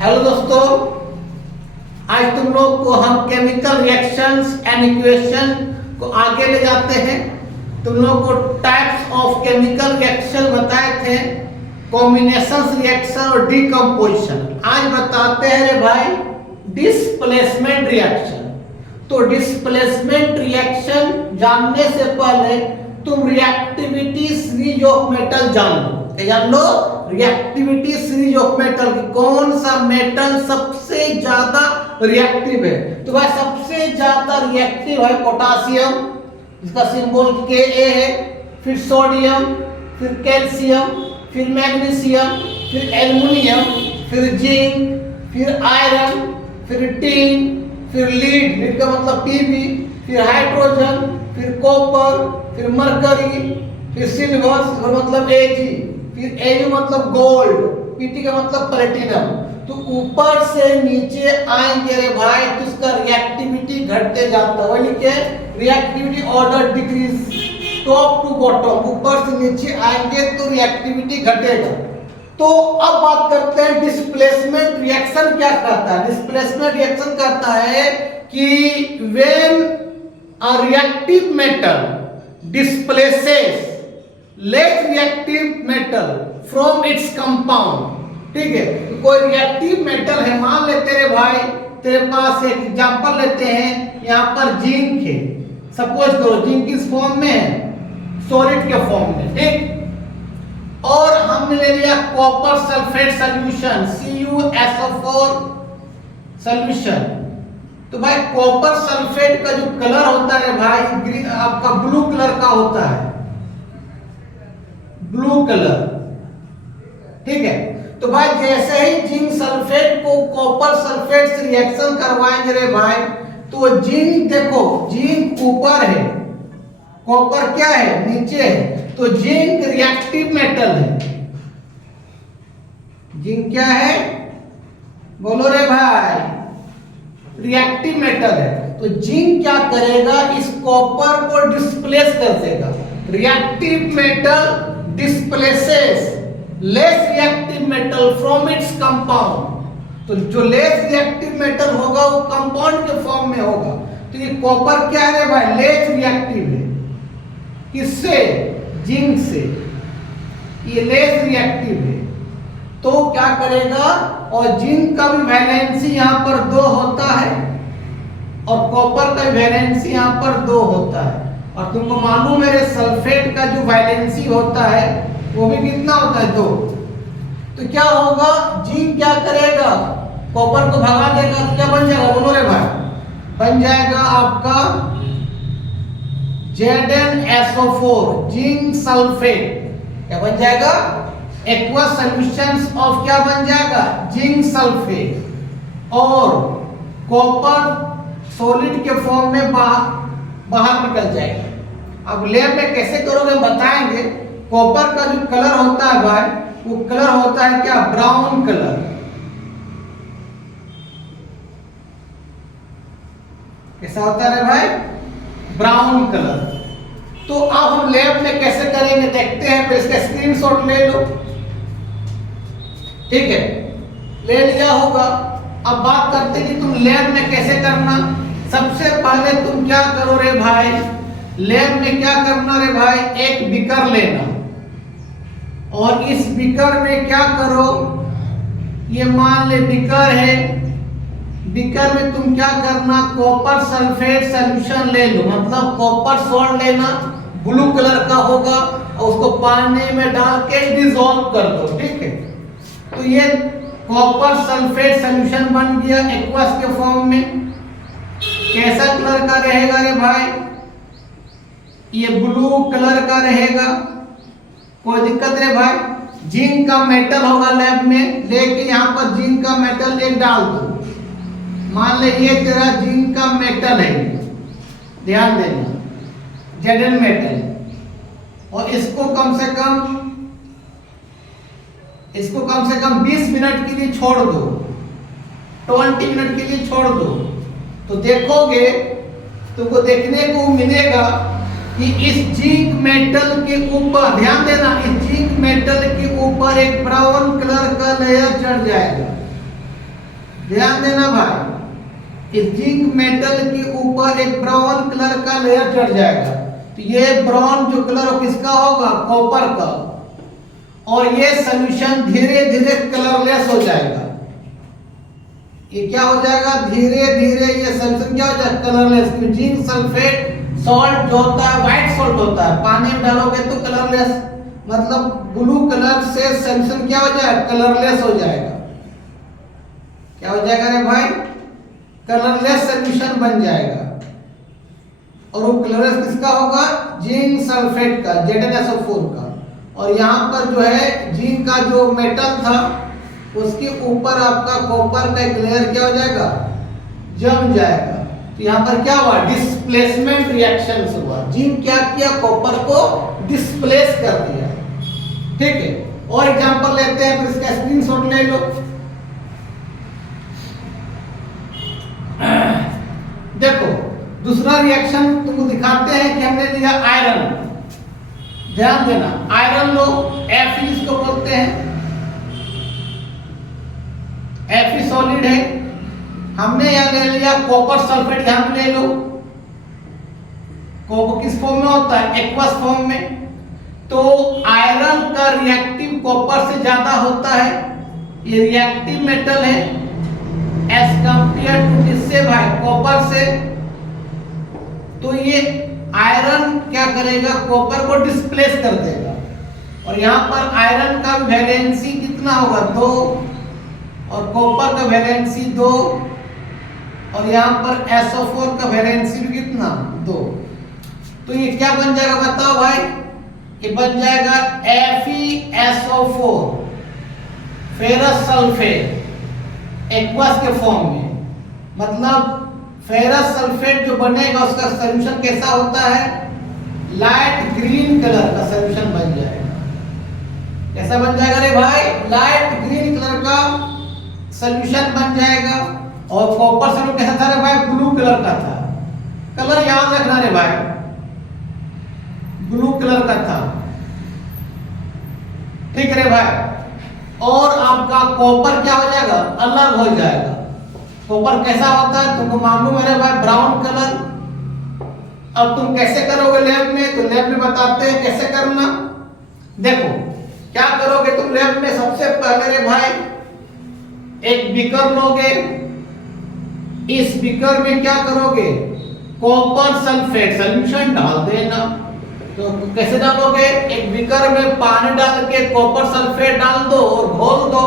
Hello दोस्तों, आज तुम लोग को हम केमिकल रिएक्शंस एंड इक्वेशन को आगे ले जाते हैं। तुम लोग को टाइप्स ऑफ केमिकल रिएक्शन बताए थे, कॉम्बिनेशन रिएक्शन और डीकंपोजिशन। आज बताते हैं रे भाई डिस्प्लेसमेंट रिएक्शन। तो डिस्प्लेसमेंट रिएक्शन जानने से पहले तुम रिएक्टिविटी सीरीज ऑफ मेटल जान लो। जान लो रिएक्टिविटी सीरीज ऑफ मेटल की कौन सा मेटल सबसे ज्यादा रिएक्टिव है। तो भाई सबसे ज्यादा रिएक्टिव है पोटासियम, जिसका सिंबल Ka है, फिर सोडियम, फिर कैल्शियम, फिर मैग्नीशियम, फिर एल्युमिनियम, फिर जिंक, फिर आयरन, फिर टिन, फिर लीड का मतलब Pb, फिर हाइड्रोजन, फिर कॉपर, फिर मरकरी, फिर सिल्वर मतलब Ag, फिर Au मतलब गोल्ड, Pt का मतलब प्लेटिनम। तो ऊपर से नीचे आएंगे रे भाई तो इसका रिएक्टिविटी घटते जाता है। लिखे reactivity order decrease top to bottom, ऊपर से नीचे आएंगे तो रिएक्टिविटी घटेगा। तो अब बात करते हैं डिस्प्लेसमेंट रिएक्शन क्या करता है। डिस्प्लेसमेंट रिएक्शन करता है कि when a reactive metal displaces less reactive metal from its compound. ठीक है, तो कोई रिएक्टिव मेटल है, मान लेते हैं भाई तेरे पास एक एग्जांपल लेते हैं, यहाँ पर जिंक है, सपोज करो जिंक किस फॉर्म में है, सॉलिड के फॉर्म में। ठीक, और हमने ले लिया copper sulphate solution CuSO4 solution. तो भाई कॉपर सल्फेट का जो कलर होता है भाई ग्रीन, आपका ब्लू कलर का होता है, ब्लू कलर। ठीक है, तो भाई जैसे ही जिंक सल्फेट को कॉपर सल्फेट से रिएक्शन करवाएंगे रे भाई, तो जिंक देखो जिंक ऊपर है, कॉपर क्या है नीचे है, तो जिंक रिएक्टिव मेटल है। जिंक क्या है बोलो रे भाई, रिएक्टिव मेटल है। तो जिंक क्या करेगा, इस कॉपर को डिस्प्लेस कर देगा। Reactive metal displaces less reactive metal from its compound. तो जो लेस रिएक्टिव मेटल होगा वो कंपाउंड के फॉर्म में होगा। तो ये कॉपर क्या है भाई, लेस रिएक्टिव है। किससे, जिंक से, ये लेस रिएक्टिव है। तो क्या करेगा, और जिंक का भी वैलेंसी यहां पर 2 होता है और कॉपर का वैलेंसी यहां पर 2 होता है। और तुमको मालूम है सल्फेट का जो वैलेंसी होता है वो भी कितना होता है, 2। तो क्या होगा, जिंक क्या करेगा, कॉपर को भगा देगा, तो क्या बन जाएगा बोलो रे भाई, बन जाएगा आपका ZnSO4 जिंक सल्फेट। क्या बन जाएगा, एक्वस सॉल्यूशंस ऑफ क्या बन जाएगा, जिंक सल्फेट। और कॉपर सॉलिड के फॉर्म में बाहर निकल जाएगा। अब लैब में कैसे करोगे बताएंगे। कॉपर का जो कलर होता है भाई, वो कलर होता है क्या, ब्राउन कलर। कैसा होता है भाई, ब्राउन कलर। तो अब हम लैब में कैसे करेंगे देखते हैं, फिर इसका स्क्रीनशॉट ले लो। ठीक है, ले लिया होगा। अब बात करते हैं कि तुम लैब में कैसे करना। सबसे पहले तुम क्या करो रे भाई, लैब में क्या करना रे भाई, एक बीकर लेना और इस बीकर में क्या करो, ये मान ले बीकर है, बीकर में तुम क्या करना, कॉपर सल्फेट सॉल्यूशन ले लो, मतलब कॉपर सॉल्ट लेना, ब्लू कलर का होगा, और उसको पानी में डाल के डिसॉल्व कर दो। ठीक है, तो ये कॉपर सल्फेट सॉल्यूशन बन गया एक्वस के फॉर्म में। कैसा कलर का रहेगा रे भाई, ये ब्लू कलर का रहेगा, कोई दिक्कत रे भाई। जिंक का मेटल होगा लैब में, लेके यहाँ पर जिंक का मेटल एक डाल दो। मान ले ये तेरा जिंक का मेटल है, ध्यान देना, Zn मेटल। और इसको कम से कम 20 मिनट के लिए छोड़ दो, 20 मिनट के लिए छोड़ दो। तो देखोगे, तुमको देखने को मिलेगा कि इस जिंक मेटल के ऊपर, ध्यान देना, इस जिंक मेटल के ऊपर एक ब्राउन कलर का लेयर चढ़ जाएगा। ध्यान देना भाई, इस जिंक मेटल के ऊपर एक ब्राउन कलर का लेयर चढ़ जाएगा, तो ये ब्राउन जो कलर हो किसका होगा, कॉपर का, और ये सॉल्यूशन धीरे धीरे कलरलेस हो जाएगा। ये क्या हो जाएगा, धीरे धीरे ये सॉल्यूशन क्या हो जाएगा, कलरलेस। जिंक सल्फेट सॉल्ट जो होता है व्हाइट सॉल्ट होता है, पानी में डालोगे तो कलरलेस, मतलब ब्लू कलर से सॉल्यूशन क्या हो जाएगा, कलरलेस हो जाएगा। क्या हो जाएगा रे भाई, कलरलेस सॉल्यूशन बन जाएगा। और वो कलरलेस किसका होगा, जिंक सल्फेट का, ZnSO4 का। और यहाँ पर जो है जिंक का जो मेटल था उसके ऊपर आपका कॉपर का एक लेयर क्या हो जाएगा, जम जाएगा। तो यहाँ पर क्या हुआ, डिस्प्लेसमेंट रिएक्शन हुआ। जिंक क्या किया, कॉपर को डिस्प्लेस कर दिया। ठीक है, और एग्जांपल लेते हैं, फिर इसका स्क्रीनशॉट ले लो। देखो दूसरा रिएक्शन तुमको दिखाते हैं कि हमने लिया आयरन। ध्यान देना, आयरन लो, Fe इसको बोलते हैं, Fe सॉलिड है। हमने यहां ले लिया कॉपर सल्फेट, यहां ले लो। कॉपर किस फॉर्म में होता है, एक्वस फॉर्म में। तो आयरन का रिएक्टिव कॉपर से ज्यादा होता है, ये रिएक्टिव मेटल है एज कंपेयर टू किससे भाई, कॉपर से। तो ये आयरन क्या करेगा, कॉपर को डिस्प्लेस कर देगा। और यहाँ पर आयरन का वैलेंसी कितना होगा, 2, और कॉपर का वैलेंसी 2, और यहाँ पर SO4 का वैलेंसी भी कितना, 2। तो ये क्या बन जाएगा बताओ भाई, ये बन जाएगा FeSO4 फेरस सल्फेट एक्वस के फॉर्म में। मतलब फेरस सल्फेट जो बनेगा उसका सॉल्यूशन कैसा होता है, लाइट ग्रीन कलर का सॉल्यूशन बन जाएगा। कैसा बन जाएगा रे भाई, लाइट ग्रीन कलर का सॉल्यूशन बन जाएगा। और कॉपर सॉल्यूशन कैसा था रे भाई, ब्लू कलर का था। कलर याद रखना रे भाई, ब्लू कलर का था। ठीक है रे भाई। और आपका कॉपर क्या हो जाएगा, अलग हो जाएगा। कॉपर कैसा होता है तुमको मालूम है रे भाई, ब्राउन कलर। अब तुम कैसे करोगे लैब में, तो लैब में बताते हैं कैसे करना। देखो क्या करोगे तुम लैब में, सबसे पहले रे भाई एक बीकर लोगे। इस बीकर में क्या करोगे, कॉपर सल्फेट सॉल्यूशन डाल देना। तो कैसे डालोगे, एक बीकर में पानी डाल के कॉपर सल्फेट डाल दो और घोल दो,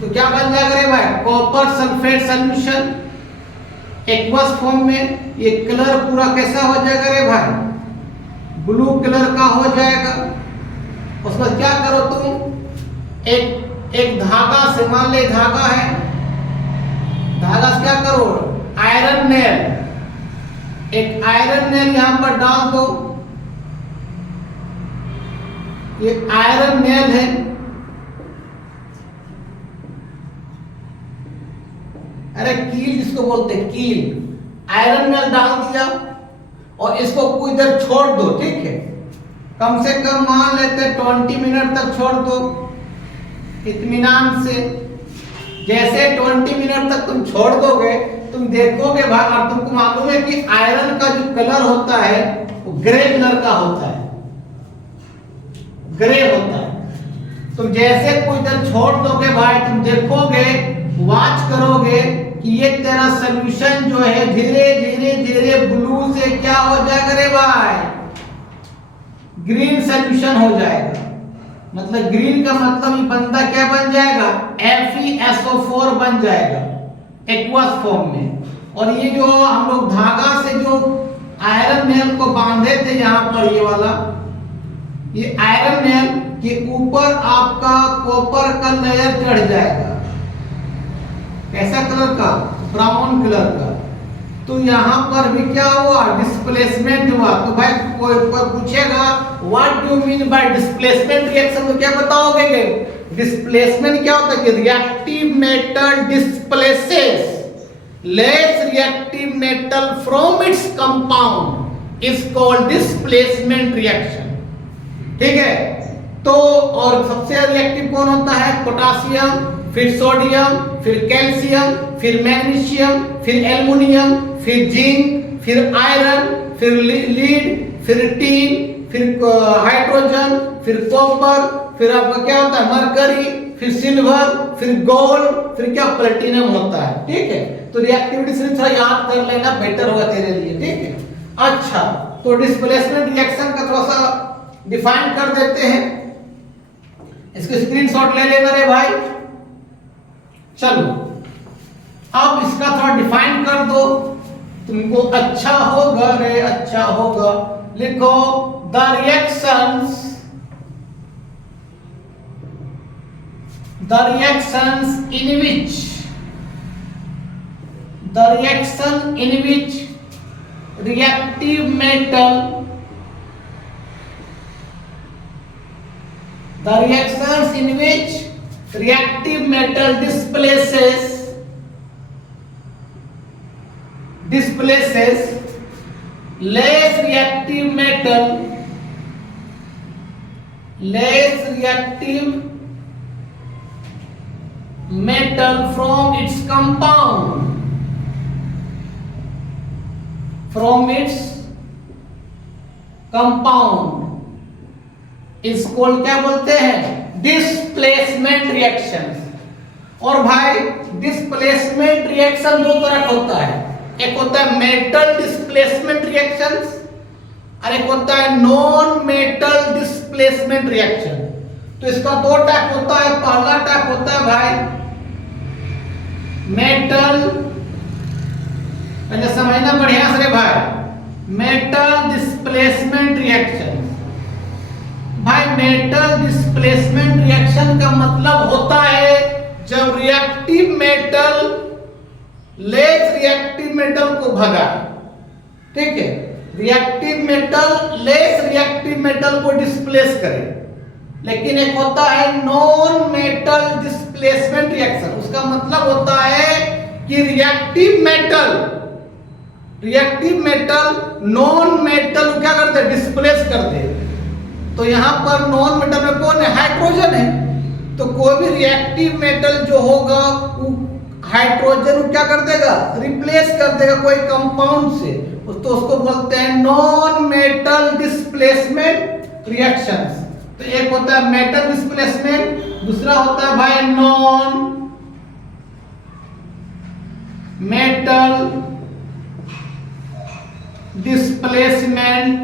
तो क्या बन जाएगा रे भाई, copper sulphate solution aqueous form में। ये कलर पूरा कैसा हो जाएगा रे भाई, ब्लू कलर का हो जाएगा। उसका क्या करो तुम, एक धागा से, मान ले धागा है, धागा से क्या करो, आयरन नेल, एक आयरन नेल यहां पर डाल दो। ये आयरन नेल है, अरे कील जिसको बोलते हैं, कील। आयरन नेल डाल दिया और इसको कुछ देर छोड़ दो। ठीक है, कम से कम मान लेते 20 मिनट तक छोड़ दो इत्मीनान से। जैसे 20 मिनट तक तुम छोड़ दोगे, तुम देखोगे भाई, और तुमको मालूम है कि आयरन का जो कलर होता है वो ग्रे कलर का होता है, ग्रे होता है। तुम जैसे कुछ देर छोड़ दोगे भाई, तुम देखोगे, वॉच करोगे कि ये तेरा सॉल्यूशन जो है धीरे धीरे धीरे ब्लू से क्या हो जाएगा रे भाई, ग्रीन सॉल्यूशन हो जाएगा। मतलब ग्रीन का मतलब ये बंदा क्या बन जाएगा, FeSO4 बन जाएगा एक्वस फॉर्म में। और ये जो हम लोग धागा से जो आयरन नेल को बांधे थे यहाँ पर, ये वाला, ये आयरन नेल के ऊपर आपका कॉपर का लेयर चढ़ जाएगा। कैसा कलर का, ब्राउन कलर का। तो यहाँ पर भी क्या हुआ, डिस्प्लेसमेंट हुआ। तो भाई कोई पूछेगा what do mean by displacement reaction, तो क्या बताओगे, डिस्प्लेसमेंट क्या होता है कि reactive metal displaces less reactive metal from its compound is called displacement reaction. ठीक है, तो और सबसे रिएक्टिव कौन होता है, पोटासियम, फिर सोडियम, फिर कैल्शियम, फिर मैग्नीशियम, फिर एल्युमिनियम, फिर जिंक, फिर आयरन, फिर लीड, फिर टीन, फिर हाइड्रोजन, फिर कॉपर, फिर आपका क्या होता है मरकरी, फिर सिल्वर, फिर गोल्ड, फिर क्या प्लेटिनम होता है। ठीक है, तो रिएक्टिविटी से थोड़ा याद कर लेना, बेटर होगा तेरे लिए। ठीक है, अच्छा तो डिस्प्लेसमेंट रिएक्शन का थोड़ा सा डिफाइन कर देते हैं, इसके स्क्रीनशॉट ले लेना रे भाई। चलो अब इसका थोड़ा डिफाइन कर दो, तुमको अच्छा होगा रे, अच्छा होगा। लिखो the reactions in which reactive metal displaces less reactive metal from its compound is called क्या बोलते हैं डिस्प्लेसमेंट रिएक्शंस। और भाई डिस्प्लेसमेंट रिएक्शन दो तरह का होता है, एक होता है मेटल डिस्प्लेसमेंट रिएक्शंस और एक होता है नॉन मेटल डिस्प्लेसमेंट रिएक्शन। तो इसका दो टाइप होता है, पहला टाइप होता है भाई मेटल, पहले समझना बढ़िया से भाई, मेटल डिस्प्लेसमेंट रिएक्शन। भाई मेटल डिस्प्लेसमेंट रिएक्शन का मतलब होता है जब reactive metal less reactive metal को भगाए। ठीक है, reactive metal less reactive metal को डिस्प्लेस करे। लेकिन एक होता है नॉन मेटल डिस्प्लेसमेंट रिएक्शन, उसका मतलब होता है कि रिएक्टिव मेटल नॉन मेटल क्या करते हैं डिस्प्लेस करते हैं। तो यहां पर नॉन मेटल में कौन है हाइड्रोजन है, तो कोई भी रिएक्टिव मेटल जो होगा वो हाइड्रोजन क्या कर देगा रिप्लेस कर देगा कोई कंपाउंड से, तो उसको बोलते हैं नॉन मेटल डिस्प्लेसमेंट रिएक्शंस। तो एक होता है मेटल डिस्प्लेसमेंट, दूसरा होता है भाई नॉन मेटल डिस्प्लेसमेंट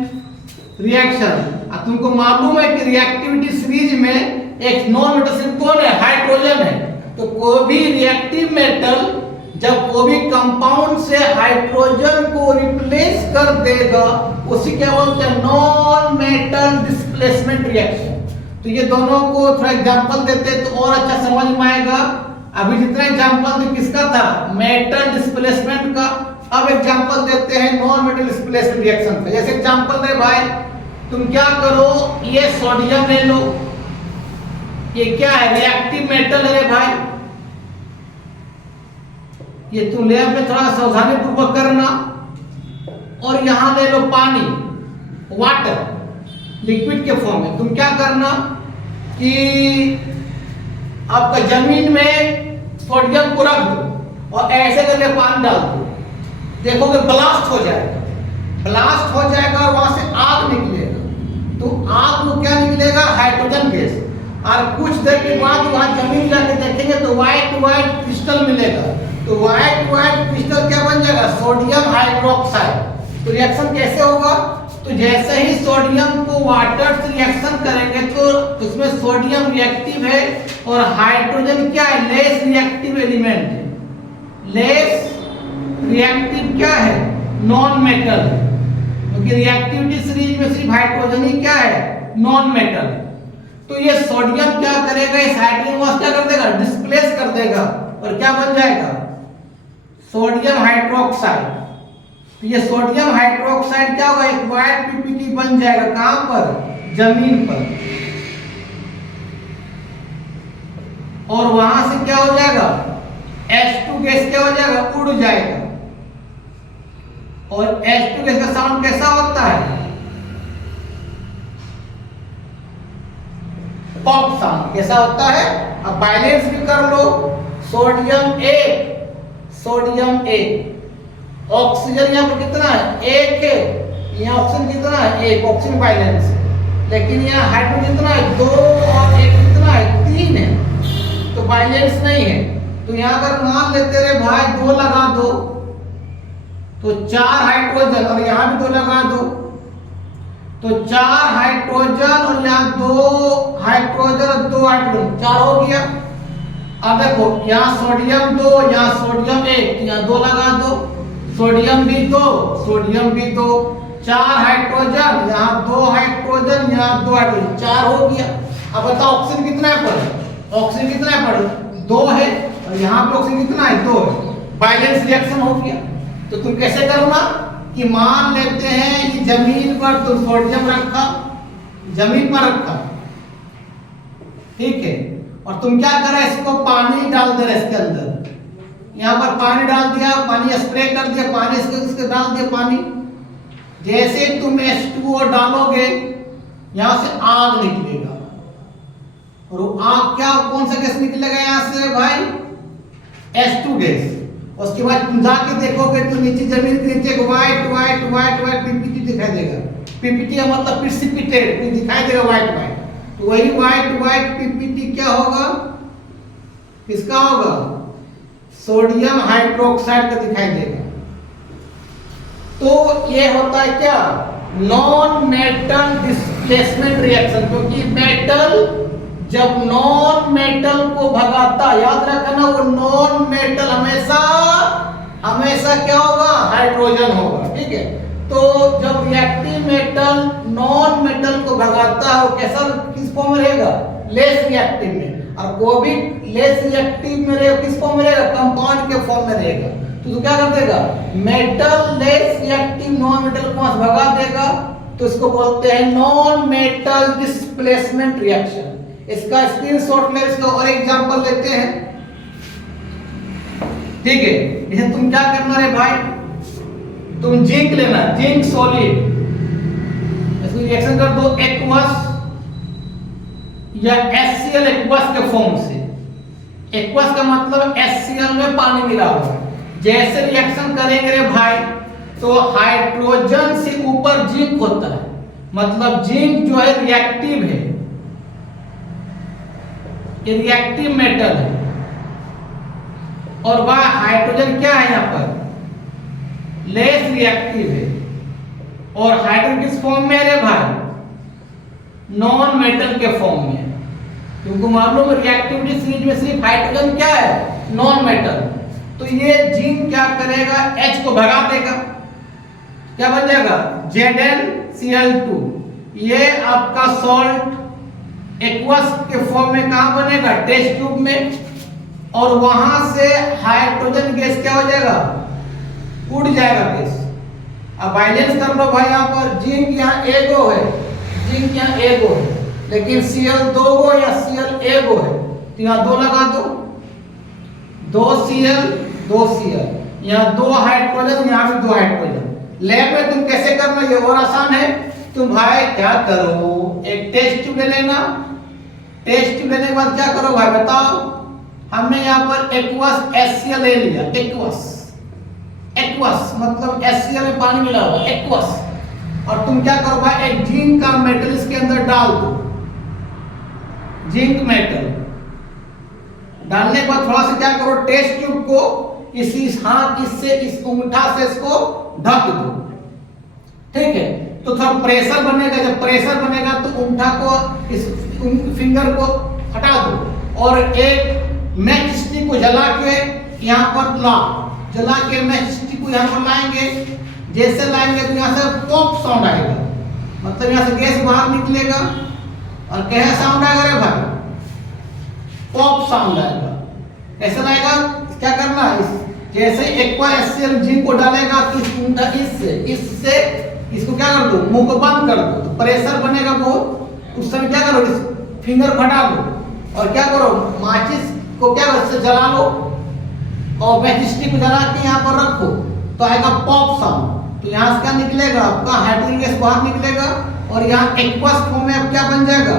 रिएक्शन। अब तुमको मालूम है कि रिएक्टिविटी सीरीज में एक नॉन मेटल सिर्फ कौन है हाइड्रोजन है। तो कोई भी रिएक्टिव मेटल जब कोई भी कंपाउंड से हाइड्रोजन को रिप्लेस कर देगा उसी क्या बोलते हैं नॉन मेटल डिस्प्लेसमेंट रिएक्शन। तो ये दोनों को थोड़ा एग्जांपल देते तो और अच्छा समझ में आएगा। अभी जितना एग्जांपल तो किसका था मेटल डिस्प्लेसमेंट का, अब एग्जांपल देते हैं नॉन मेटल डिस्प्लेसमेंट रिएक्शन का। जैसे एग्जांपल दे भाई, तुम क्या करो ये सोडियम ले लो, ये क्या है रिएक्टिव मेटल है भाई, ये तुम लैब में थोड़ा सावधानी पूर्वक करना। और यहां ले लो पानी वाटर लिक्विड के फॉर्म में। तुम क्या करना कि आपका जमीन में सोडियम को रख दो और ऐसे करके पानी डाल दो, देखोगे ब्लास्ट हो जाएगा, ब्लास्ट हो जाएगा और वहां से आग निकलेगा। तो आग में क्या निकलेगा हाइड्रोजन गैस। और कुछ देर के बाद वहां जमीन जाके देखेंगे तो व्हाइट क्रिस्टल मिलेगा। तो व्हाइट क्रिस्टल क्या बन जाएगा सोडियम हाइड्रोक्साइड। तो रिएक्शन कैसे होगा, तो जैसे ही सोडियम को वाटर से रिएक्शन करेंगे तो उसमें सोडियम रिएक्टिव है और हाइड्रोजन क्या है लेस रिएक्टिव एलिमेंट है। लेस रिएक्टिव क्या है नॉन मेटल, क्योंकि रिएक्टिविटी सीरीज में सिर्फ हाइड्रोजन ही क्या है नॉन मेटल। तो ये सोडियम क्या करेगा इस हाइड्रोजन को क्या कर देगा डिस्प्लेस कर देगा और क्या बन जाएगा सोडियम हाइड्रोक्साइड। तो ये सोडियम हाइड्रोक्साइड क्या होगा एक व्हाइट पीपीटी बन जाएगा कहां पर जमीन पर। और वहां से क्या हो जाएगा H2 गैस क्या हो जाएगा उड़ जाएगा। और H2 गैस का साउंड कैसा होता है पॉप साउंड। कैसा होता है अब बैलेंस भी कर लो, सोडियम एक, सोडियम एक। ऑक्सीजन यहाँ पर कितना है? एक है। यहाँ ऑक्सीजन कितना है? एक। ऑक्सीजन बैलेंस है। लेकिन यहाँ हाइड्रोजन कितना है? दो, और एक कितना है? तीन है। तो बैलेंस नहीं है। तो यहाँ अगर मान लेते रहे भाई दो लगा दो तो चार हाइड्रोजन, और यहाँ भी दो लगा दो तो चार हाइड्रोजन, और यहाँ दो हाइड्रोजन और दो हाइड्रोजन, चार हो गया। अब देखो यहाँ सोडियम दो, यहाँ सोडियम एक, यहाँ दो लगा दो, सोडियम भी दो, सोडियम भी दो, चार हाइड्रोजन, यहाँ दो हाइड्रोजन, यहाँ दो हाइड्रोजन, चार हो गया। अब बताओ ऑक्सीजन कितना है पर? ऑक्सीजन कितना है पर? दो है, और यहाँ पे ऑक्सीजन कितना है? दो है। बैलेंस रिएक्शन हो गया। तो तुम कैसे करोगा कि मान लेते हैं कि जमीन पर तुम सोडियम रखा, जमीन पर रखा, ठीक है, और तुम क्या करा, इसको पानी डाल दे रहे इसके अंदर। यहाँ पर पानी डाल दिया, पानी स्प्रे कर दिया, पानी इसके डाल दिया पानी। जैसे तुम H2O डालोगे यहाँ से आग निकलेगा, और वो आग क्या, कौन सा गैस निकलेगा यहाँ से भाई? H2 gas. उसके बाद तुम जाके देखोगे तो नीचे जमीन के नीचे white white white white PPT दिखाई देगा। पीपीटी का मतलब प्रिसिपिटेट, दिखाई देगा व्हाइट व्हाइट। तो वही व्हाइट व्हाइट पीपीटी क्या होगा? किसका होगा? सोडियम हाइड्रोक्साइड का दिखाई देगा। तो ये होता है क्या? Non metal displacement reaction. क्योंकि मेटल जब नॉन मेटल को भगाता, याद रखना वो नॉन मेटल हमेशा हमेशा क्या होगा? हाइड्रोजन होगा, ठीक है। तो जब रिएक्टिव मेटल नॉन मेटल को भगाता है वो कैसा, किस फॉर्म में रहेगा? लेस रिएक्टिव में। और वो भी लेस रिएक्टिव में रहेगा, किस फॉर्म में रहेगा? कंपाउंड के फॉर्म में रहेगा। तो क्या कर देगा? Metal less reactive non metal को भगा देगा। तो इसको बोलते हैं नॉन मेटल डिस्प्लेसमेंट रिएक्शन। इसका स्क्रीनशॉट ले, इसका और एग्जांपल लेते हैं, ठीक है। इसे तुम क्या करना रे भाई, तुम जिंक लेना, जिंक सॉलिड, इसको रिएक्शन कर दो एक्वस या HCl एक्वस के फॉर्म से। एक्वस का मतलब HCl में पानी मिला हुआ। जैसे रिएक्शन करेंगे रे भाई तो हाइड्रोजन से ऊपर जिंक होता है, मतलब जिंक जो है रिएक्टिव है, रिएक्टिव मेटल है। और वह हाइड्रोजन क्या है? यहाँ पर लेस रिएक्टिव है। और हाइड्रोजन किस फॉर्म में है रे भाई? नॉन मेटल के फॉर्म में। तुमको मालूम है रिएक्टिविटी सीरीज में सिर्फ हाइड्रोजन क्या है? Non metal. तो ये जिंक क्या करेगा? H को भगा देगा, क्या बन जाएगा? ZnCl2। ये आपका सॉल्ट एक्वस के फॉर्म में कहां बनेगा? टेस्ट ट्यूब में। और वहां से हाइड्रोजन गैस क्या हो जाएगा? उड़ जाएगा गैस। अब बैलेंस कर लो भाई, यहाँ पर जिंक यहाँ एगो है, जिंक यहाँ एगो है, लेकिन Cl दो गो या Cl एगो है। तो यहाँ दो लगा दो, दो Cl, यहाँ दो हाइड्रोजन, यहाँ भी दो हाइड्रोजन। लैब में तुम कैसे करना, ये और आसान है। तुम भाई क्या करो, एक टेस्ट ट्यूब ले लेना। टेस्ट ट्यूब लेने के बाद क्या करो भाई बताओ? हमने यहाँ पर एक्वस HCl ले लिया, एक्वस, एक्वस मतलब HCl में पानी मिला हुआ, एक्वस। और तुम क्या करो भाई, एक जिंक का मेटल इसके अंदर डाल दो, जिंक मेटल डालने के बाद थोड़ा सा क्या करो, टेस्ट ट्यूब को इसी हाथ इससे, इस अंगूठा से इसको ढक दो, ठीक है। तो थोड़ा प्रेशर बनेगा, जब प्रेशर बनेगा तो अंगूठा को, इस फिंगर को हटा दो, और एक मैच स्टिक को जला के यहाँ पर ला, जला के मैच स्टिक को यहाँ पर लाएंगे। जैसे लाएंगे तो यहाँ से पॉप साउंड आएगा, मतलब यहाँ से गैस बाहर निकलेगा। और कैसा साउंड आएगा रे भाई? पॉप साउंड आएगा। कैसे आएगा? क्या करना है, जैसे एक बार HCl जिंक को डालेगा तो इससे इसको क्या कर दो, मुंह को बंद कर दो, तो प्रेशर बनेगा बहुत। उस समय क्या करो, इस फिंगर को हटा लो और क्या करो, माचिस को क्या करो, इससे जला लो और मैच स्टिक को जला के यहाँ पर रखो, तो आएगा पॉप साउंड। तो यहाँ से क्या निकलेगा, आपका हाइड्रोजन गैस बाहर निकलेगा और यहाँ एक्वस फॉर्म में अब क्या बन जाएगा।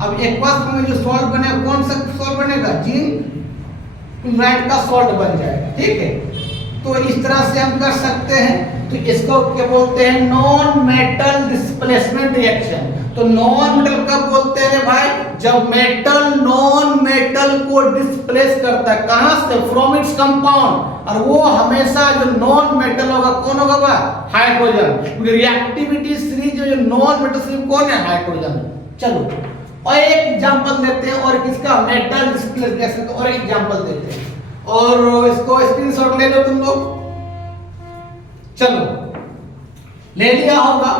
अब एक्वस फॉर्म में जो सॉल्ट बनेगा, कौन सा सॉल्ट बनेगा, जिंक क्लोराइड का सॉल्ट बन जाएगा। ठीक है, तो इस तरह से हम कर सकते हैं। तो इसको क्या बोलते हैं? Non metal displacement reaction. तो नॉन मेटल कब बोलते हैं भाई? जब मेटल नॉन मेटल को डिस्प्लेस करता है। कहां से? From its compound. और वो हमेशा जो नॉन मेटल होगा कौन होगा भाई? हाइड्रोजन। रिएक्टिविटी श्री जो नॉन मेटल श्री कौन है? हाइड्रोजन। चलो और एक एग्जांपल देते हैं और किसका? मेटल डिस्प्लेस रिएक्शन का और एक एग्जांपल देते हैं और इसको स्क्रीनशॉट ले लो तुम लोग। चलो ले लिया होगा।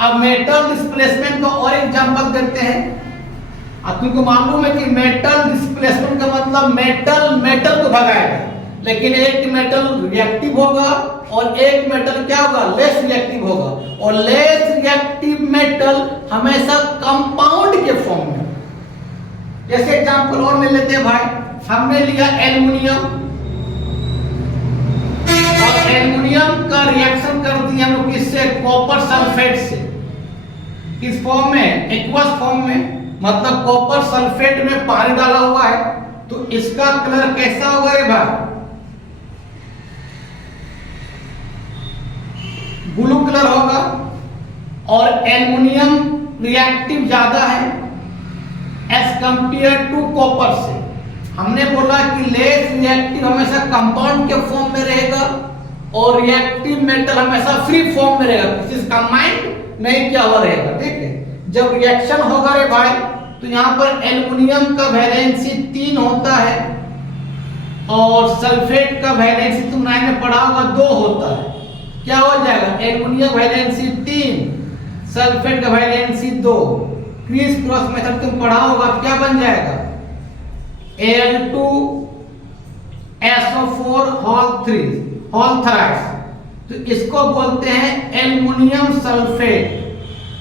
अब मेटल डिस्प्लेसमेंट का और एग्जांपल देते हैं। अब तुमको मालूम है कि मेटल डिस्प्लेसमेंट का मतलब मेटल मेटल को भगाएगा, लेकिन एक मेटल रिएक्टिव होगा और एक मेटल क्या होगा? लेस रिएक्टिव होगा। और लेस रिएक्टिव मेटल हमेशा कंपाउंड के फॉर्म में। जैसे एग्जांपल और ले लेते हैं भाई। हमने लिया एल्युमिनियम और एल्युमिनियम का रिएक्शन कर दिया हम लोग किससे? कॉपर सल्फेट से। किस फॉर्म में? एक्वस फॉर्म में। मतलब कॉपर सल्फेट में पानी डाला हुआ है, तो इसका कलर कैसा होगा रे भाई? ब्लू कलर होगा। और एल्युमिनियम रिएक्टिव ज्यादा है एज कंपेयर टू कॉपर से। हमने बोला कि लेस रिएक्टिव हमेशा कंपाउंड के फॉर्म में रहेगा और रिएक्टिव मेटल हमेशा फ्री फॉर्म में रहेगा, दिस इज कंबाइंड नहीं किया हुआ रहेगा। ठीक है, जब रिएक्शन होगा रे भाई तो यहाँ पर एल्युमिनियम का वैलेंसी 3 होता है और सल्फेट का वैलेंसी तुम 9 में पढ़ा होगा 2 होता है। क्या हो जाएगा? एल्युमिनियम वैलेंसी 3, सल्फेट का वैलेंसी 2। क्रीज क्रॉस मेथड तुम पढ़ा होगा, क्या बन जाएगा? Al2SO4 whole थ्राइड्स। तो इसको बोलते हैं एल्युमिनियम सल्फेट।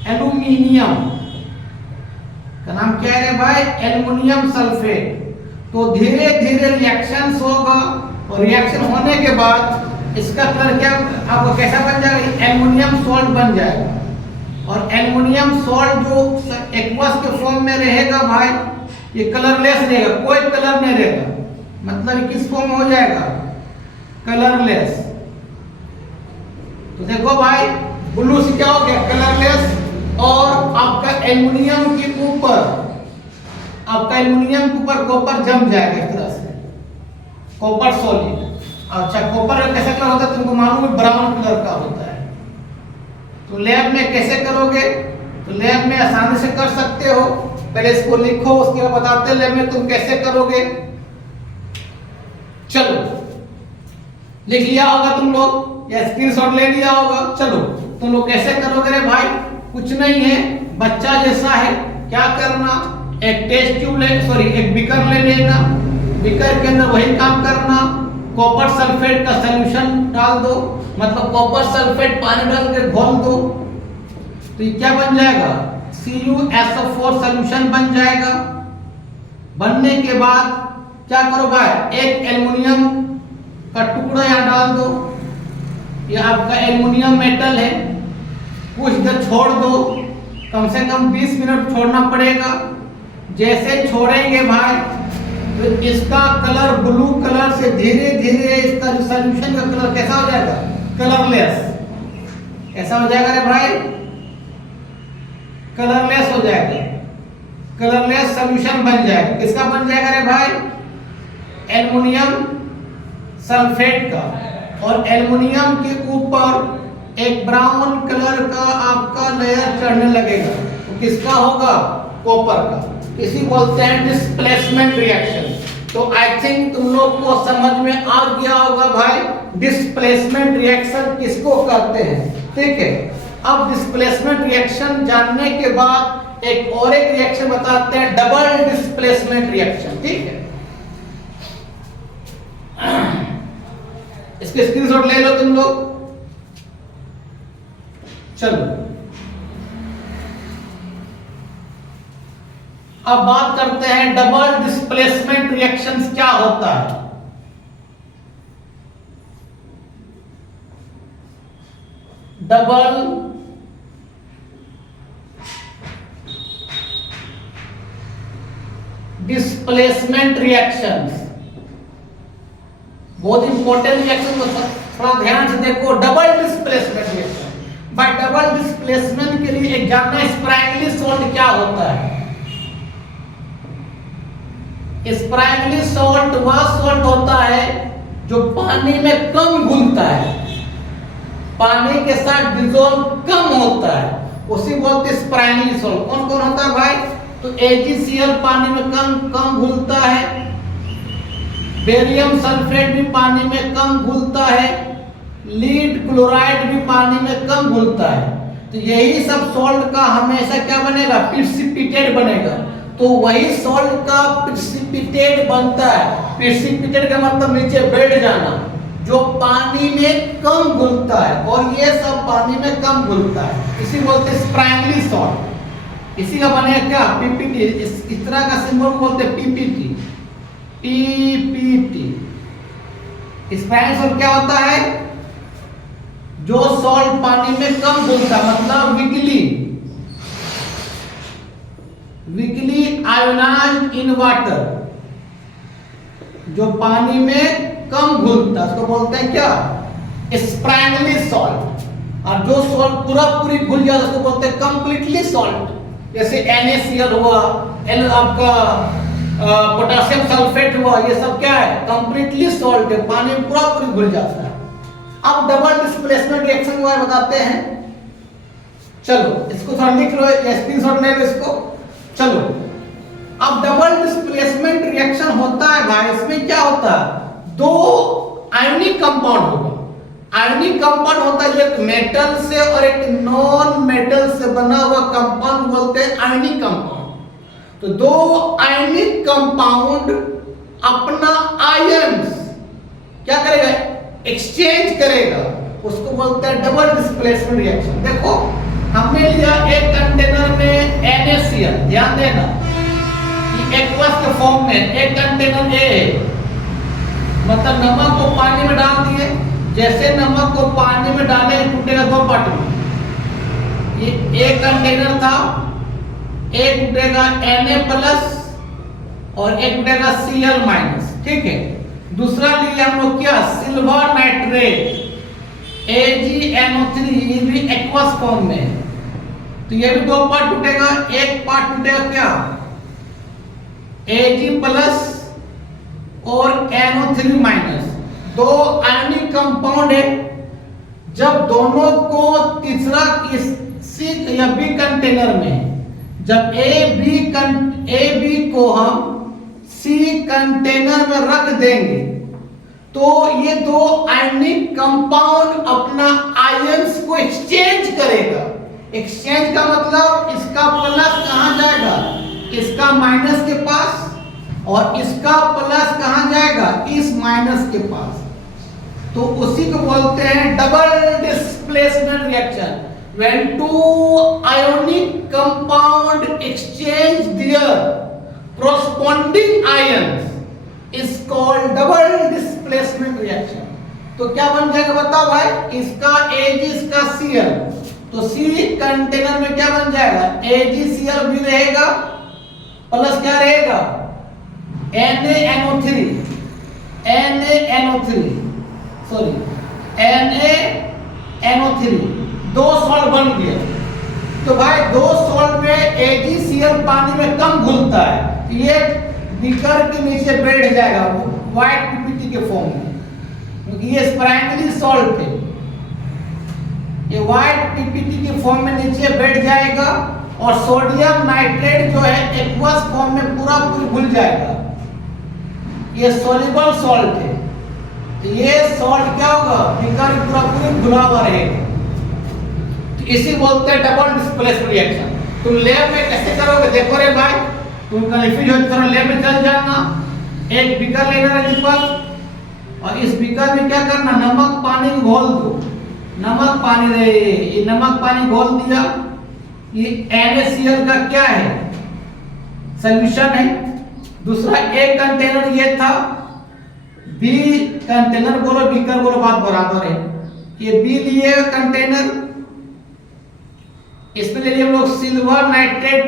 एल्युमिनियम का नाम क्या है भाई? Aluminium sulphate. तो धीरे धीरे रिएक्शंस होगा और रिएक्शन होने के बाद इसका कलर क्या आपको कैसा बन जाएगा? एल्युमिनियम सॉल्ट बन जाएगा। और एल्युमिनियम सॉल्ट जो एक्वस के फॉर्म में रहेगा भाई, ये कलरलेस रहेगा, कोई कलर नहीं रहेगा। मतलब किस फॉर्म में हो जाएगा? कलरलेस। तो देखो भाई, ब्लू से क्या हो गया? कलरलेस। और आपका एल्युमिनियम के ऊपर कॉपर जम जाएगा इस तरह से, कॉपर सॉलिड। अच्छा, कॉपर का कैसा कलर होता है तुमको मालूम है? ब्राउन कलर का होता है। तो लैब में कैसे करोगे? तो लैब में आसानी से कर सकते हो। पहले इसको लिखो, उसके बाद बताते हैं लैब में तुम कैसे करोगे। चलो लिख लिया होगा तुम लोग या स्क्रीनशॉट ले लिया होगा। चलो तुम लोग कैसे करोगे रे भाई? कुछ नहीं है, बच्चा जैसा है। क्या करना? एक टेस्ट ट्यूब एक बीकर ले लेना। बीकर के अंदर वही काम करना, कॉपर सल्फेट का सॉल्यूशन डाल दो। मतलब कॉपर सल्फेट पानी डाल के घोल दो, तो ये क्या बन जाएगा? CuSO4 सॉल्यूशन बन जाएगा। बनने के बाद क्या करो भाई? एक एल्युमिनियम का टुकड़ा यहाँ डाल दो। ये आपका एल्युमिनियम मेटल है। कुछ देर छोड़ दो, कम से कम 20 मिनट छोड़ना पड़ेगा। जैसे छोड़ेंगे भाई तो इसका कलर ब्लू कलर से धीरे धीरे इसका जो सॉल्यूशन का कलर कैसा हो जाएगा? कलरलेस। कैसा हो जाएगा रे भाई? कलरलेस हो जाएगा। कलरलेस सॉल्यूशन बन जाएगा। किसका बन जाएगा रे भाई? एल्युमिनियम सल्फेट का। और एल्युमिनियम के ऊपर एक ब्राउन कलर का आपका लेयर चढ़ने लगेगा, तो किसका होगा? कॉपर का। इसी बोलते हैं डिस्प्लेसमेंट रिएक्शन। तो आई थिंक तुम लोग को समझ में आ गया होगा भाई डिस्प्लेसमेंट रिएक्शन किसको कहते हैं। ठीक है, अब डिस्प्लेसमेंट रिएक्शन जानने के बाद एक और एक रिएक्शन बताते हैं, डबल डिस्प्लेसमेंट रिएक्शन। ठीक है, इसके स्क्रीनशॉट ले लो तुम लोग। चलो अब बात करते हैं डबल डिस्प्लेसमेंट रिएक्शंस क्या होता है। डबल डिस्प्लेसमेंट रिएक्शंस बहुत इंपॉर्टेंट रिएक्शन होता है, थोड़ा ध्यान से देखो। Double displacement reaction, bye double displacement के लिए एक जानना स्प्रैंगली सॉल्ट क्या होता है। स्प्रैंगली सॉल्ट वह सॉल्ट होता है जो पानी में कम घुलता है, पानी के साथ डिसॉल्व कम होता है, उसी बोलते स्प्रैंगली सॉल्ट। कौन कौन होता है भाई? तो AgCl पानी में कम घुलता है, बेरियम सल्फेट भी पानी में कम घुलता है, लीड क्लोराइड भी पानी में कम घुलता है। तो यही सब सॉल्ट का हमेशा क्या बनेगा? प्रिसिपिटेट बनेगा। तो वही सॉल्ट का प्रिसिपिटेट बनता है। प्रिसिपिटेट का मतलब नीचे बैठ जाना, जो पानी में कम घुलता है, और ये सब पानी में कम घुलता है, इसी बोलते हैं स्प्रैंगली सॉल्ट। इसी का बनेगा क्या? पीपीटी। इस तरह का सिंबल बोलते हैं पीपीटी, पीपीटी। स्प्रैंगली सॉल्ट क्या होता है? जो सॉल्ट पानी में कम घुलता है, मतलब वीकली आयोनाइज्ड इन वाटर, जो पानी में कम घुलता है उसको बोलते हैं क्या? Sparingly salt. और जो सॉल्ट पूरी घुल जाता है उसको बोलते हैं कंप्लीटली सॉल्ट। जैसे NaCl हुआ, आपका पोटेशियम सल्फेट हुआ, ये सब क्या है? कंप्लीटली सॉल्ट है, पानी में पूरी घुल जाता है। अब डबल डिस्प्लेसमेंट रिएक्शन के बारे में बताते हैं। चलो इसको थोड़ा लिख लो, स्क्रीनशॉट ले लो इसको। चलो अब डबल डिस्प्लेसमेंट रिएक्शन होता है भाई, इसमें क्या होता है? दो आयनिक कंपाउंड होगा। आयनिक कंपाउंड होता है एक मेटल से और एक नॉन मेटल से बना हुआ कंपाउंड बोलते हैं आयनिक कंपाउंड। तो दो आयनिक कंपाउंड अपना आयन्स क्या करेगा? एक्सचेंज करेगा, उसको बोलते हैं डबल डिस्प्लेसमेंट रिएक्शन। देखो हमने लिया एक कंटेनर में NaCl, ध्यान देना एक्वस के फॉर्म में एक कंटेनर A, मतलब नमक को पानी में डाल दिए, जैसे नमक को पानी में डाले टूटेगा दो पार्ट में। ये एक कंटेनर था, एक टूटेगा Na+ और एक टूटेगा Cl-, ठीक है। दूसरा लिए हम लोग क्या? सिल्वर नाइट्रेट AgNO3, ये भी एक्वस फॉर्म में है, तो ये भी दो पार्ट टूटेगा। एक पार्ट टूटेगा क्या? Ag+ और NO3-, दो आयनिक कंपाउंड है। जब दोनों को तीसरा C या B कंटेनर में, जब A B को हम C कंटेनर में रख देंगे तो ये दो आयनिक कंपाउंड अपना आयंस को एक्सचेंज करेगा। एक्सचेंज का मतलब इसका प्लस कहां जाएगा? इसका माइनस के पास, और इसका प्लस कहां जाएगा? इस माइनस के पास। तो उसी को बोलते हैं double displacement reaction. When two ionic compound exchange their corresponding ions is called double displacement reaction। तो क्या बन जाएगा बताओ भाई? इसका Ag, इसका Cl, तो C कंटेनर में क्या बन जाएगा? AgCl भी रहेगा, प्लस क्या रहेगा? NaNO3, दो सॉल्ट बन गया। तो भाई दो सॉल्ट में AgCl पानी में कम घुलता है, ये बीकर के नीचे बैठ जाएगा व्हाइट पीपीटी के फॉर्म में, क्योंकि ये स्प्रैंगली सॉल्ट है। ये व्हाइट पीपीटी के फॉर्म में नीचे बैठ जाएगा, और सोडियम नाइट्रेट जो है एक्वस फॉर्म में पूरी घुल जाएगा। ये सोल्यूबल सॉल्ट है, तो ये सॉल्ट क्या होगा? बीकर पूरी घुला हुआ रहेगा। तो इसी बोलते हैं डबल डिस्प्लेसमेंट रिएक्शन। तुम लैब में कैसे करोगे? देखो रे भाई, तुम कंफ्यूज हो तो लैब में चल जाना। एक बीकर लेना है दीपक, और इस बीकर में क्या करना? नमक पानी घोल दो। नमक पानी रहे, ये नमक पानी घोल दिया। ये NaCl का क्या है? सॉल्यूशन है। दूसरा एक कंटेनर ये था, B कंटेनर बोलो, बीकर बोलो, बात बराबर है। ये B लिए कंटेनर, इसमें ले लिए हम लोग सिल्वर नाइट्रेट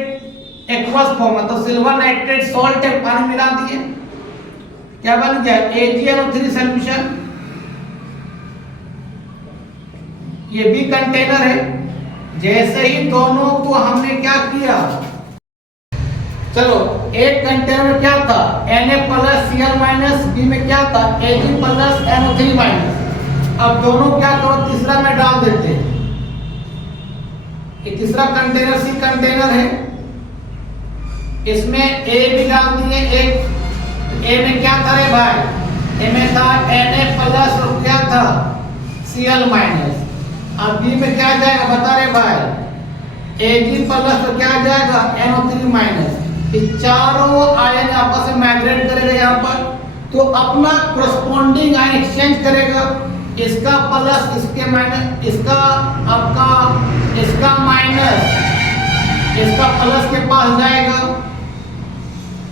एक्वस फॉर्म, मतलब सिल्वर नाइट्रेट सॉल्ट है, पानी मिला दिए। क्या बन गया AgNO3 सॉल्यूशन। ये भी कंटेनर है। जैसे ही दोनों को हमने क्या किया, चलो एक कंटेनर में क्या था Na+Cl- बी में क्या था Ag+NO3-। अब दोनों क्या करो, तीसरा में डाल देते हैं। ये तीसरा कंटेनर सी कंटेनर है, इसमें A भी डाल दिए एक। A में क्या था रे भाई, A में था Na+ और क्या था Cl-। अब B में क्या जाएगा बता रहे भाई, Ag+ तो क्या जाएगा NO3-। ये चारों आयन आपस में माइग्रेट करेगा यहाँ पर, तो अपना कोरस्पोंडिंग आयन एक्सचेंज करेगा। इसका प्लस इसके माइनस, इसका आपका इसका माइनस इसका प्लस के पास जाएगा,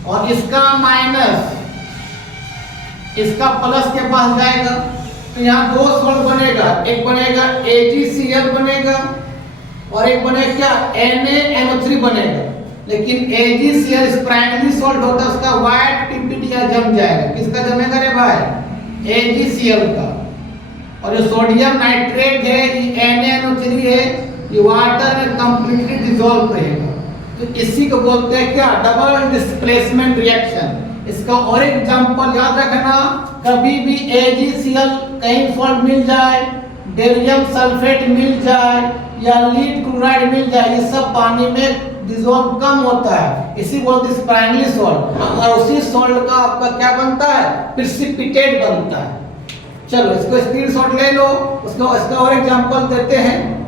और इसका माइनस इसका प्लस के पास जाएगा। तो यहाँ दो सॉल्ट बनेगा, एक बनेगा AgCl बनेगा और एक बनेगा क्या NaNO3 बनेगा। लेकिन AgCl प्राइमरी सॉल्ट होता है, उसका व्हाइट PPT या जम जाएगा। किसका जमेगा रे भाई, AgCl का। और जो सोडियम नाइट्रेट है ये NaNO3 है, ये वाटर में कंप्लीटली डिसॉल्व रहेगा। तो इसी को बोलते हैं क्या, डबल डिस्प्लेसमेंट रिएक्शन। इसका और एग्जांपल याद रखना, कभी भी AgCl कहीं सॉल्ट मिल जाए, बेरियम सल्फेट मिल जाए या लीड क्लोराइड मिल जाए, ये सब पानी में डिसॉल्व कम होता है, इसी बोलते हैं प्राइमरी सॉल्ट। और उसी सॉल्ट का आपका क्या बनता है, प्रिसिपिटेट बनता है। चलो इसको स्क्रीनशॉट ले लो, उसको इसका और एग्जांपल देते हैं,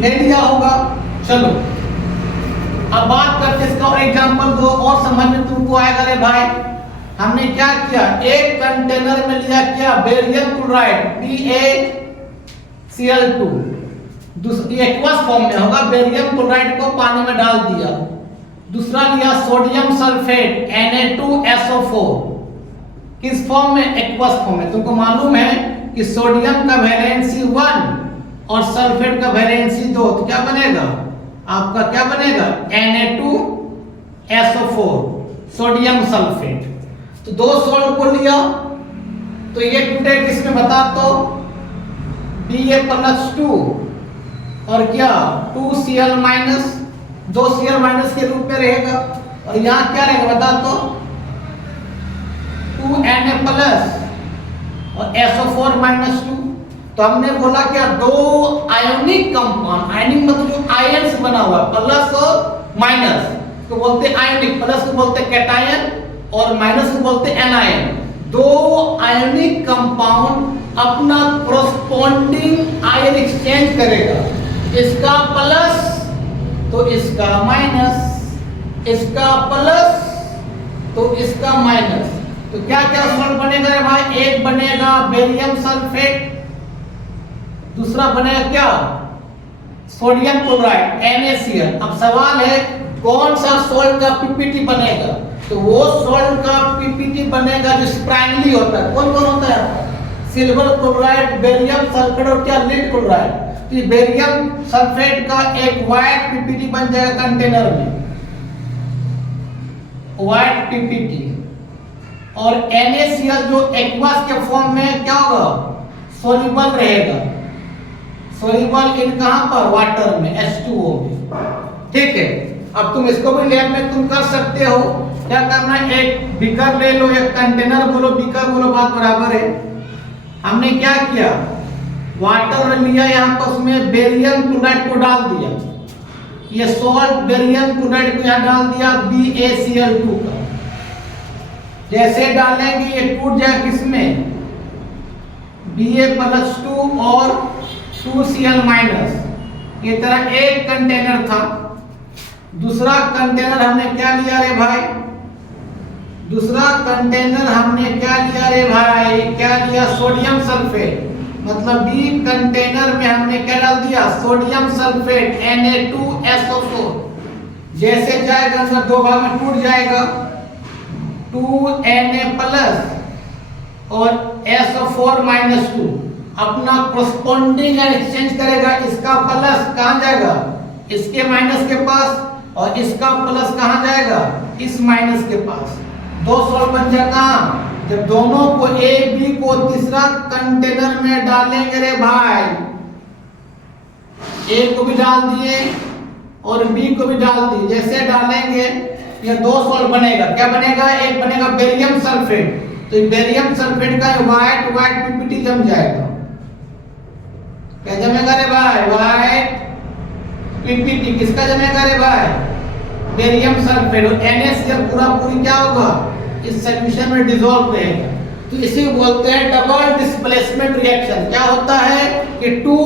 ले लिया होगा। चलो अब बात करते हैं इसका और एग्जांपल दो, और समझ में तुमको आएगा रे भाई। हमने क्या किया, एक कंटेनर में लिया क्या बेरियम क्लोराइड BaCl2, दूसरी एक्वस फॉर्म में होगा, बेरियम क्लोराइड को पानी में डाल दिया। दूसरा लिया सोडियम सल्फेट Na2SO4, किस फॉर्म में, एक्वस फॉर्म में। तुमको मालूम है कि सोडियम का वैलेंसी 1 और सल्फेट का वैलेंसी 2, तो क्या बनेगा आपका, क्या बनेगा Na2SO4 सोडियम सल्फेट। तो दो सॉल्ट को लिया, तो ये टूटे किसमें बता, तो Ba+2 और क्या 2Cl-, 2Cl- के रूप में रहेगा। और यहाँ क्या रहेगा बता, तो 2Na+ और SO4-2। तो हमने बोला क्या, दो आयोनिक कंपाउंड, आयनिक मतलब जो आयन से बना हुआ, प्लस और माइनस को बोलते हैं आयनिक, प्लस को बोलते हैं कैटायन और माइनस को बोलते हैं एनायन। दो आयोनिक कंपाउंड अपना कोरस्पोंडिंग आयन एक्सचेंज करेगा, इसका प्लस तो इसका माइनस, इसका प्लस तो इसका माइनस। तो क्या क्या सॉल्ट बनेगा रे भाई, एक बनेगा बेरियम सल्फेट, दूसरा बनेगा क्या सोडियम क्लोराइड NaCl। अब सवाल है कौन सा सॉल्ट का PPT बनेगा, तो वो सॉल्ट का PPT बनेगा जो प्राइमरी होता है। कौन कौन होता है आपका, सिल्वर क्लोराइड, बेरियम सल्फेट और क्या लीड क्लोराइड। तो ये बेरियम सल्फेट का एक व्हाइट PPT बन जाएगा कंटेनर में, व्हाइट PPT। और NaCl जो एक्वस के फॉर्म में क्या होगा, सोल्यूबल रहेगा, सोल्यूबल इन कहां पर, वाटर में H2O में। ठीक है, अब तुम इसको भी लैब में तुम कर सकते हो। क्या करना है, एक बीकर ले लो, एक कंटेनर बोलो, बीकर बोलो, बात बराबर है। हमने क्या किया, वाटर लिया, यहाँ पर उसमें बेरियम क्लोराइड को डाल दिया, ये सॉल्ट बेरियम क्लोराइड को यहाँ डाल दिया BaCl2 का। जैसे डालेंगे ये टूट जाए किसमें, Ba+2 और 2Cl-। ये तरह एक कंटेनर था। दूसरा कंटेनर हमने क्या लिया रे भाई, दूसरा कंटेनर हमने क्या लिया रे भाई, क्या लिया सोडियम सल्फेट। मतलब बी कंटेनर में हमने क्या डाल दिया, सोडियम सल्फेट Na2SO4। जैसे जाएगा अंदर दो भाग में टूट जाएगा, 2Na+ और SO4-2 अपना कोरस्पोंडिंग एक्सचेंज करेगा। इसका प्लस कहां जाएगा, इसके माइनस के पास, और इसका प्लस कहां जाएगा, इस माइनस के पास, 2 सॉल्व बन जाए कहाँ, जब दोनों को ए बी को तीसरा कंटेनर में डालेंगे रे भाई, ए को भी डाल दिए और बी को भी डाल दिए, जैसे डालेंगे ये 2 सॉल्व बनेगा, क्या बनेगा, एक बनेगा बेरियम सल्फेट, तो बेरियम सल्फेट का व्हाइट व्हाइट पीपीटी जम जाएगा, क्या जमेगा रे भाई, व्हाइट पीपीटी, किसका जमेगा रे भाई, बेरियम सल्फेट, और NaCl पूरा पूरी क्या होगा, इस सॉल्यूशन में डिसॉल्व रहेगा, तो इसे बोलते हैं डबल डिस्प्लेसमेंट रिएक्शन। क्या होता है कि 2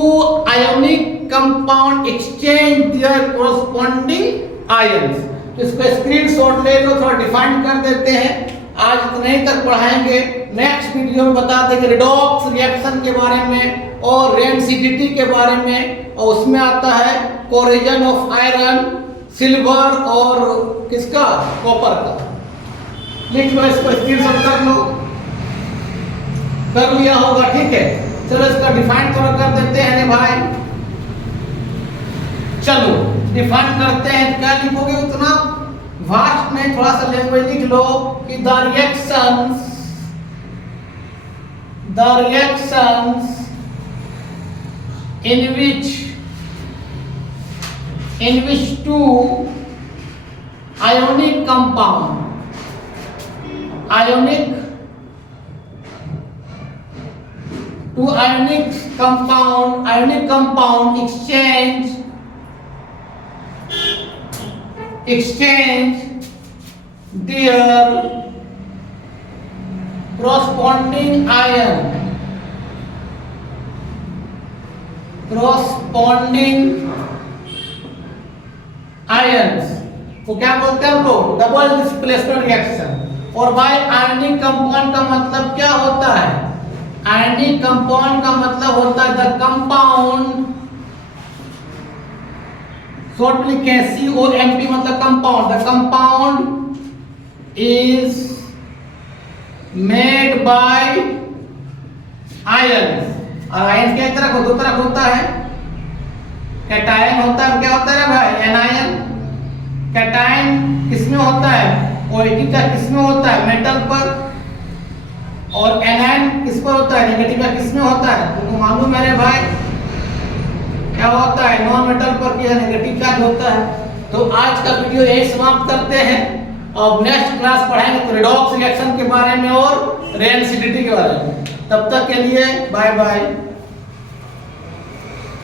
ionic compound exchange there corresponding ions, तो इसको स्क्रीनशॉट ले लो, थोड़ा डिफाइन कर देते हैं, आज इतने ही तक पढ़ाएंगे, नेक्स्ट वीडियो में बता देंगे रिडॉक्स रिएक्शन के बारे में और रेनसिडिटी के बारे में, और उसमें आता है कोरिजन ऑफ आयरन, सिल्वर और किसका, कॉपर का, लिख लो इसको, स्क्रीनशॉट कर लो, कर लिया होगा, ठीक है। चलो इसका डिफाइन थोड़ा कर देते हैं भाई, चलो डिफाइन करते हैं, क्या लिखोगे, उतना वास्ट नहीं, थोड़ा सा लैंग्वेज लिख लो कि the reactions in which two ionic compound exchange their corresponding ions को क्या बोलते हैं हम लोग, डबल डिस्प्लेसमेंट रिएक्शन। और भाई आयनिक कंपाउंड का मतलब क्या होता है, आयनिक कंपाउंड का मतलब होता है द कंपाउंड, शॉर्ट में लिखें COMP मतलब compound, the compound is made by ions, और आयन क्या तरह दो तरह होता है, कैटायन होता है, क्या होता है भाई, एनायन, कैटायन किसमें होता है, OH का किसमें होता है, मेटल पर, और एनायन किस पर होता है, नेगेटिव का किसमें होता है, तुमको मालूम है रे भाई, क्या होता है, नॉन मेटल पर क्या नेगेटिव चार्ज होता है। तो आज का वीडियो यही समाप्त करते हैं, और नेक्स्ट क्लास पढ़ाएंगे तो रिडॉक्स रिएक्शन के बारे में और रेनसिडिटी के बारे में, तब तक के लिए बाय बाय।